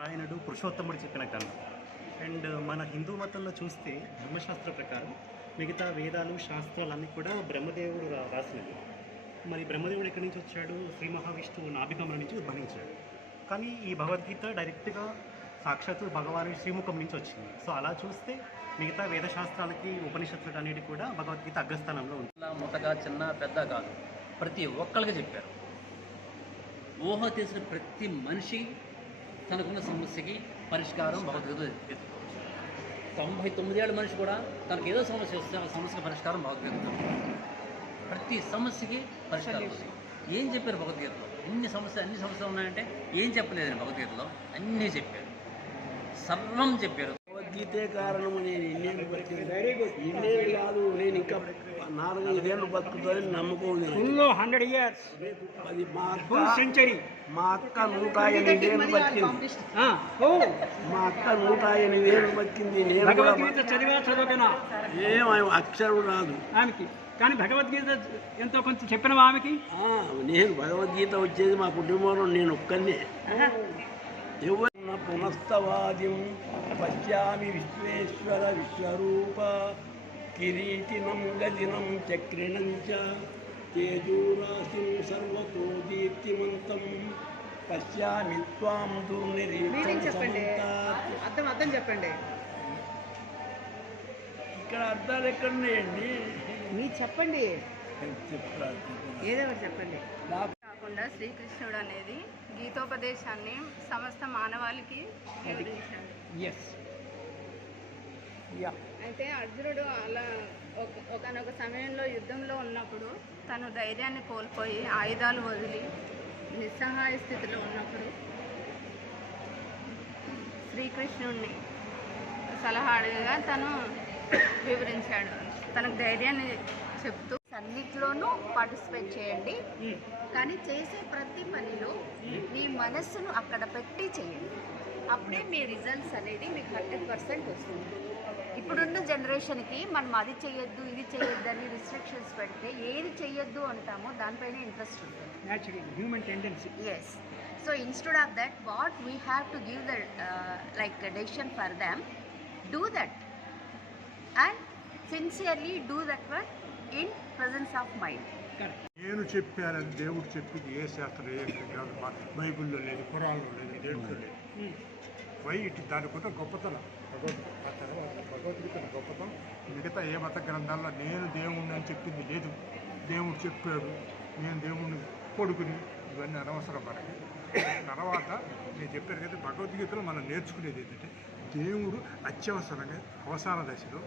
నారాయణుడు పురుషోత్తముడు చెప్పిన గ్రంథం. అండ్ మన హిందూ మతంలో చూస్తే ధర్మశాస్త్ర ప్రకారం మిగతా వేదాలు శాస్త్రాలన్నీ కూడా బ్రహ్మదేవుడు రాసినవి. మరి బ్రహ్మదేవుడు ఎక్కడి నుంచి వచ్చాడు? శ్రీ మహావిష్ణువు నాభికమల నుంచి ఉద్భవించాడు. కానీ ఈ భగవద్గీత డైరెక్ట్గా సాక్షాత్తు భగవాను శ్రీముఖం నుంచి వచ్చింది. సో అలా చూస్తే మిగతా వేదశాస్త్రాలకి ఉపనిషత్తులు అనేది కూడా భగవద్గీత అగ్రస్థానంలో ఉంది ఇలా చిన్న పెద్ద కాదు. ప్రతి ఒక్కరికి చెప్పారు. ఊహ తెలిసిన ప్రతి మనిషి తనకున్న సమస్యకి పరిష్కారం భగవద్గీత తొంభై తొమ్మిదేళ్ళ మనిషి కూడా తనకు ఏదో సమస్య వస్తే ఆ సమస్యకి పరిష్కారం భగవద్గీత ప్రతి సమస్యకి పరిష్కారం. ఏం చెప్పారు భగవద్గీతలో? ఎన్ని సమస్యలు అన్ని సమస్యలు ఉన్నాయంటే ఏం చెప్పలేదండి భగవద్గీతలో. అన్నీ చెప్పారు. సర్వం చెప్పారు. భగవద్గీతే కారణము నేను కాదు నేను ఇంకా నాలుగైదేళ్ళు బతుకుతానని నమ్మకం. Full hundred years. అది మా ఫుల్ సెంచరీ. మా అక్క నూట ఎనిమిదేళ్ళు బతికింది. ఓ. మా అక్క నూట ఎనిమిదేళ్ళు బతికింది. నేను చదివా చదవకనా ఏం అక్షరం రాదు ఆమెకి. కానీ భగవద్గీత ఎంతో కొంచెం చెప్పినవా ఆమెకి? నేను భగవద్గీత వచ్చేది మా కుటుంబంలో నేను ఒక్కనే ఎవరన్న పునస్తవాదిం పశ్యామి విశ్వేశ్వర విశ్వరూప కిరీటినం గదినం చక్రిణం చ తేజోరాశిం సర్వతో దీప్తిమంతం. పశ్యామి త్వాం దుర్నిరీక్షం చెప్పండి. అర్థం అర్థం చెప్పండి. ఇక్కడ అర్థాలు ఎక్కడున్నాయండి? మీరు చెప్పండి. ఏదో ఒకటి చెప్పండి. కాకుండా శ్రీకృష్ణుడు అనేది గీతోపదేశాన్ని సమస్త మానవాళికి వివరించాడు. ఎస్ యా అయితే అర్జునుడు అలా ఒక ఒకనొక సమయంలో యుద్ధంలో ఉన్నప్పుడు తను ధైర్యాన్ని కోల్పోయి ఆయుధాలు వదిలి నిస్సహాయ స్థితిలో ఉన్నప్పుడు శ్రీకృష్ణుడిని సలహా అడగగా తను వివరించాడు. తనకు ధైర్యాన్ని చెప్తూ అన్నిట్లోనూ పార్టిసిపేట్ చేయండి. కానీ చేసే ప్రతి పనిలో మీ మనస్సును అక్కడ పెట్టి చేయండి. అప్పుడే మీ రిజల్ట్స్ అనేది మీకు హండ్రెడ్ పర్సెంట్ వస్తుంది. ఇప్పుడున్న జనరేషన్కి మనం అది చేయొద్దు ఇది చేయొద్దు అని రిస్ట్రిక్షన్స్ పెడితే ఏది చేయొద్దు అంటామో దానిపైన ఇంట్రెస్ట్ ఉంటుంది. Natural human tendency yes. So instead of that what we have to give the uh, like a decision for them do that. And sincerely do that work in presence of mind. నేను చెప్పానని దేవుడు చెప్పింది ఏ శాస్త్రం ఏ కాదు బైబిల్లో లేదు పురాణంలో లేదు దేంట్లో లేదు. వై ఇటు దాని గొప్పతనం. భగవద్గీత ఆ తర్వాత భగవద్గీత గొప్పతనం. మిగతా ఏ మత గ్రంథాల్లో నేను దేవుణ్ణి అని చెప్పింది లేదు. దేవుడు చెప్పాడు. నేను దేవుణ్ణి కొడుకుని. ఇవన్నీ అనవసరం మనకి. తర్వాత నేను చెప్పాను కదా భగవద్గీతలో మనం నేర్చుకునేది ఏంటంటే దేవుడు అత్యవసరంగా అవసాన దశలో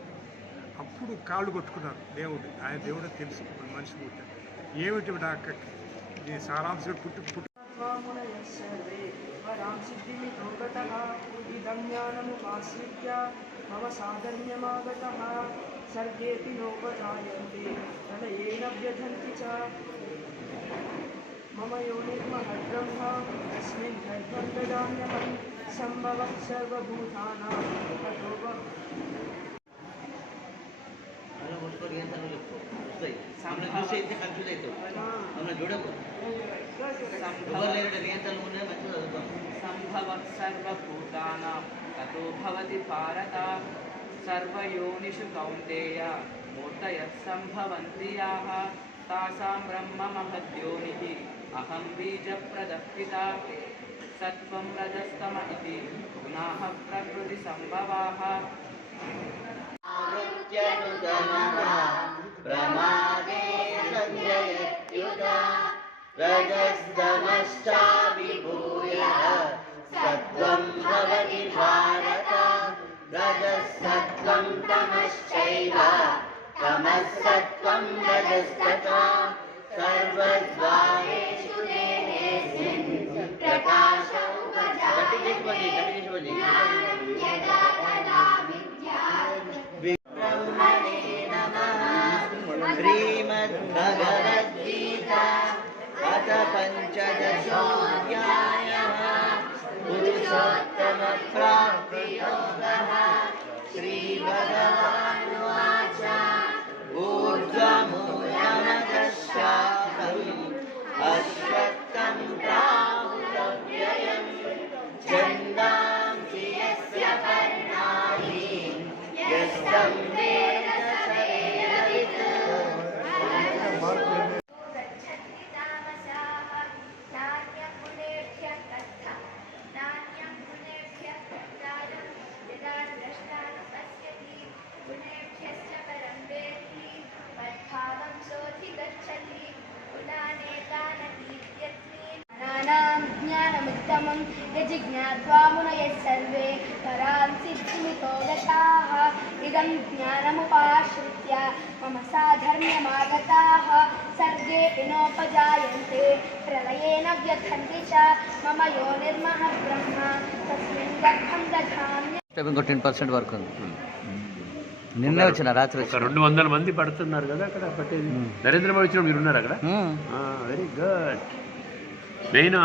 అప్పుడు కాళ్ళు కొట్టుకున్నారు దేవుడు ఆయన దేవుడే తెలుసు. మనిషి పుట్టాడు. ఏమిటి నాకు సారాంశం పుట్టి పుట్టి सर्वे वरां सिद्धिमितोगतः इदं ज्ञानमुपाश्रित्य मम साधर्म्यमागतः सर्गेऽपि नोपजायन्ते प्रलयेन व्यधन्ति च। मम योनिर्महद्ब्रह्म तस्मिन् गर्भं ददाम्यहं। సామను చూసి అయితే కన్ఫ్యూజ్ అవుతాడు మనం చూడకు ఎవరు లేరు నియంత్రణ ఉన్నది మంచిగా చదువుతాం సంభవ సర్వభూతానా తతో భవతి భారత సర్వయోనిషు కౌంటేయ మూర్తయ సంభవంతి తాసాం బ్రహ్మ మహద్యోనికి అహం బీజప్రదక్షిత సత్వం రజస్తమ ఇది గుణాః ప్రకృతి సంభవాః प्रमादे सञ्जयत्युदा रजस्तमश्चाभिभूयः। सत्त्वं भवति भारत। रजःसत्त्वं तमश्चैव। तमः श्रीमद्भगवद्गीता अथ पञ्चदशोऽध्यायः पुरुषोत्तमप्राप्तियोगः पञ्चदश्या पुरुषोत्तमप्राप्ति श्रीभगव ऊर्जमदशाकम् छन्दांसि यस्य नाही यस्तम् ज्ञानमुत्तमं यजिज्ञात्वा मुनयः सर्वे परां सिद्धिमितो गताः इदं ज्ञानमुपाश्रित्य मम साधर्म्यमागताः सर्गेऽपि नोपजायन्ते प्रलयेन व्यथन्ति च मम यो निर्मः ब्रह्म तस्मिन् गर्भं दधाम्य ఇంకో టెన్ పర్సెంట్ వరకు ఉంది నిన్నే వచ్చిన రాత్రి ఒక వచ్చిన రెండు వందల మంది పడుతున్నారు కదా అక్కడ పట్టేది నరేంద్ర మోడీ వచ్చిన మీరు ఉన్నారు అక్కడ ఉమ్. Very good main